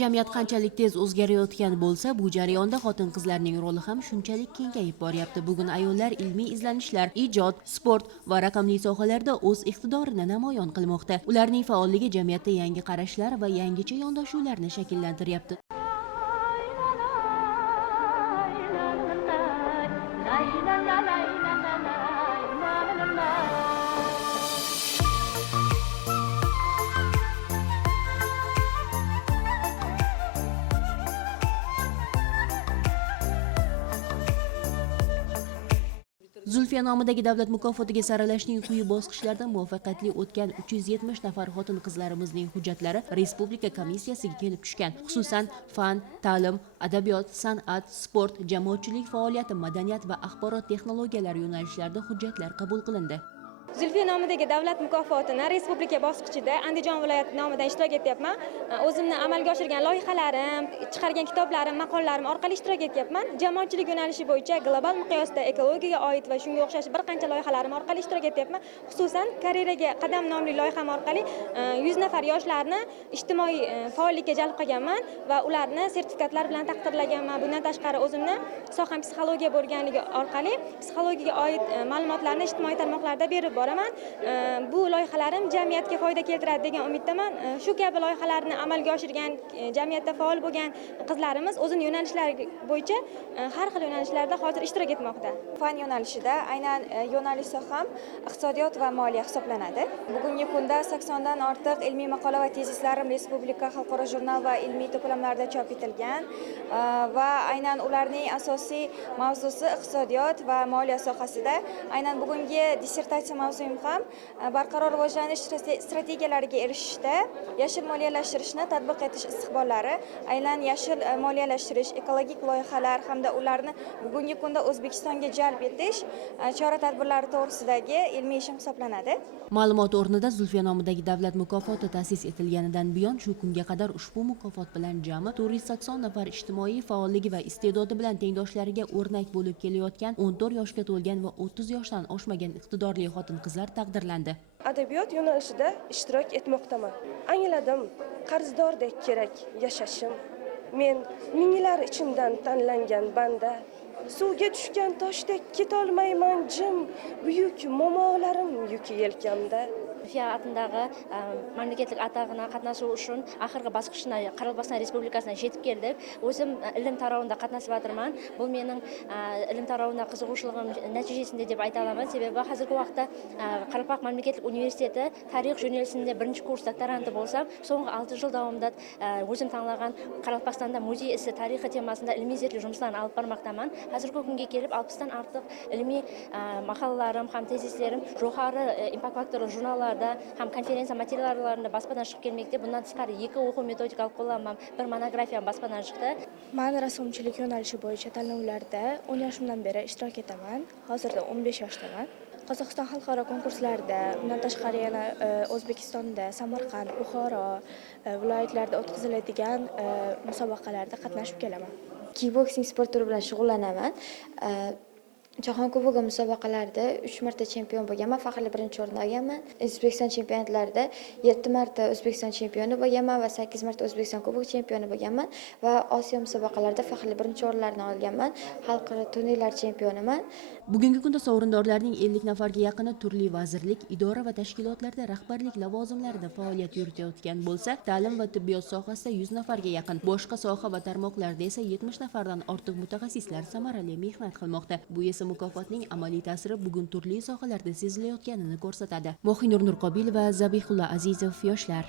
Jamiyat qanchalik tez o'zgarayotgan bo'lsa, bu jarayonda xotin-qizlarning roli ham shunchalik kengayib boryapti. Bugun ayollar ilmiy izlanishlar, ijod, sport va raqamli sohalarda o'z iqtidorini namoyon qilmoqda. Ularning faolligi jamiyatda yangi qarashlar va yangicha yondashuvlarni shakllantiryapti. Zulfiya nomidagi davlat mukofotiga saralashning quyi bosqichlarida muvaffaqiyatli o'tgan 370 nafar xotin-qizlarimizning hujjatlari Respublika komissiyasiga kelib tushgan. Xususan, fan, ta'lim, adabiyot, san'at, sport, jamoatchilik faoliyati, madaniyat va axborot texnologiyalari yo'nalishlarida hujjatlar qabul qilindi. Zulfiya nomidagi davlat mukofotini respublika bosqichida Andijon viloyati nomidan ishtirok etyapman. O'zimni amalga oshirgan loyihalarim, chiqargan kitoblarim, maqolalarim orqali ishtirok etyapman. Jamoatchilik yo'nalishi bo'yicha global miqyosda ekologiyaga oid va shunga o'xshash bir qancha loyihalarim orqali ishtirok etyapman. Xususan, karyeraga qadam nomli loyiham orqali 100 nafar yoshlarni ijtimoiy faollikka jalb qilganman va ularni sertifikatlar bilan taqdirlaganman. Bundan tashqari o'zimni soham psixologiya bo'lganligi orqali psixologiyaga oid ma'lumotlarni ijtimoiy tarmoqlarda berib boraman. Bu loyihalarim jamiyatga foyda keltiradi degan umiddaman. Shu kabi loyihalarni amalga oshirgan, jamiyatda faol bo'lgan qizlarimiz o'zining yo'nalishlari bo'yicha har xil yo'nalishlarda hozir ishtirok etmoqda. Fan yo'nalishida aynan yo'nalish soham iqtisodiyot va moliya hisoblanadi. Bugungi kunda 80 dan ortiq ilmiy maqola va tezislarim respublika, xalqaro jurnal va ilmiy to'plamlarda chop etilgan va aynan ularning asosiy mavzusi iqtisodiyot va moliya sohasida. Aynan bugungi dissertatsiya mavzum ham barqaror rivojlanish strategiyalariga erishishda yashil moliyalashtirishni tatbiq etish istiqbollari, aynan yashil moliyalashtirish, ekologik loyihalar hamda ularni bugungi kunda O'zbekistonga jalb etish chora-tadbirlari to'g'risidagi ilmiy ishim hisoblanadi. Ma'lumot o'rnida Zulfiya nomidagi davlat mukofoti ta'sis etilganidan buyon shu kunga qadar ushbu mukofot bilan jami 480 nafar ijtimoiy faolligi va iste'dodi bilan tengdoshlariga o'rnak bo'lib kelayotgan 14 yoshga to'lgan va 30 yoshdan oshmagan iqtidorli xotin-qizlar taqdirlandi. Adabiyot yo'nalishida ishtirok etmoqdaman. Angladim, qarzdordek kerak yashashim. Men minglar ichimdan tanlangan banda. Suvga tushgan toshdek ketolmayman jim, buyuk momoqlarim yuki yelkamda. Zulfiya atындағы mamlakatlik atog'ini qatnashuv uchun oxirgi bosqichni Qoraqalpog'iston Respublikasidan yetib keldik. O'zim ilm tarovunda qatnashib atirman. Bu mening ilm tarovuna qiziquvchiligim natijasida deb ayta olaman. Sababi hozirgi vaqtda Qoraqalpoq mamlakatlik universiteti tarix yo'nalishida birinchi kurs doktoranti bo'lsam, so'nggi 6 yil davomida o'zim tanlagan Qoraqalpog'istonda muzey isi tarixi temasida ilmiy zeriklik жұмыстарын olib bormoqdaman. Hozirgi kunga kelib 60 dan ortiq ilmiy maqolalarim ham tezislarim jo'xori impact faktori jurnallarda ham konferensiya materiallarida basmadan chiqib kelmoqda. Bundan tashqari 2 o'quv metodikalik qo'llanmam, bir monografiyam basmadan chiqdi. Men rassomchilik yo'nalishi bo'yicha tanlovlarda 10 yoshimdan beri ishtirok etaman. Hozirda 15 yoshdaman. Qozog'iston xalqaro konkurslarida, undan tashqari yana O'zbekistonda, Samarqand, Buxoro viloyatlarida o'tkaziladigan musobaqalarda qatnashib kelaman. Kickboksing sport turi bilan shug'ullanaman. Jahon kubogi musobaqalarida 3 marta chempion bo'lganman, faxrli birinchi o'rin olganman. O'zbekiston chempionatlarida 7 marta O'zbekiston chempioni bo'lganman va 8 marta O'zbekiston kubogi chempioni bo'lganman va Osiyo musobaqalarida faxrli birinchi o'rinlarni olganman. Xalqaro turnirlar chempioniman. Bugungi kunda sovrindorlarning 50 nafarga yaqini turli vazirlik, idora va tashkilotlarda rahbarlik lavozimlarida faoliyat yuritayotgan bo'lsa, ta'lim va tibbiyot sohasida 100 nafarga yaqin, boshqa soha va tarmoqlarda esa 70 nafardan ortiq mutaxassislar samarali mehnat qilmoqda. Bu esa mukofotning amaliy ta'siri bugun turli sohalarda sezilayotganini ko'rsatadi. Mohinur Nurqobilova, Zabihullo Azizov, yoshlar.